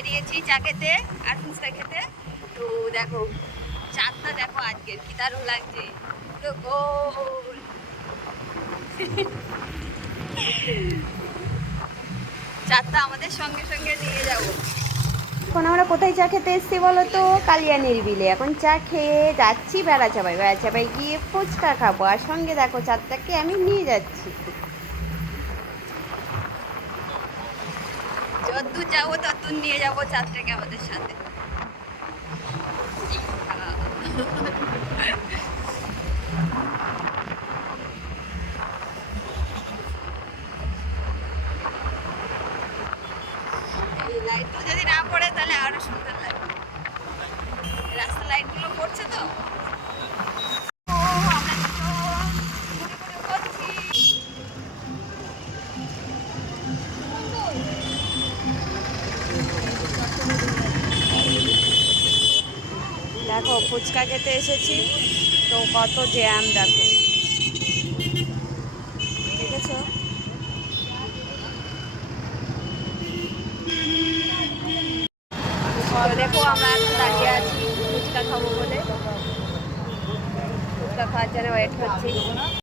বেরিয়েছি চা খেতে আর ফুচকা খেতে। তো দেখো চাঁদটা দেখো আজকের কি দারুণ লাগছে, পুরো গোল। চাঁদটা আমাদের সঙ্গে সঙ্গে নিয়ে যাবো। এখন আমরা কোথায় চা খেতে এসেছি বলো তো? কালিয়ানির বিলে। এখন চা খেয়ে যাচ্ছি বেড়াচাপাই। বেড়াচাপাই গিয়ে ফুচকা খাবো, আর সঙ্গে দেখো চাঁদটাকে আমি নিয়ে যাচ্ছি। যতদূর যাবো ততদূর নিয়ে যাবো চাঁদটাকে আমাদের সাথে। এই লাইটটা যদি না পড়ে তাহলে আরো সুন্দর লাগবে। রাস্তা লাইটগুলো পড়ছে তো। ও আমরা দুটো ঘুরে ঘুরে করছি। দেখো ফুচকা খেতে এসেছি, তো কত জ্যাম দেখো, দেখেছো? তো দেখো আমরা এখন দাঁড়িয়ে আছি ফুচকা খাবো বলে, ফুচকা খাওয়ার জন্য ওয়েট করছি।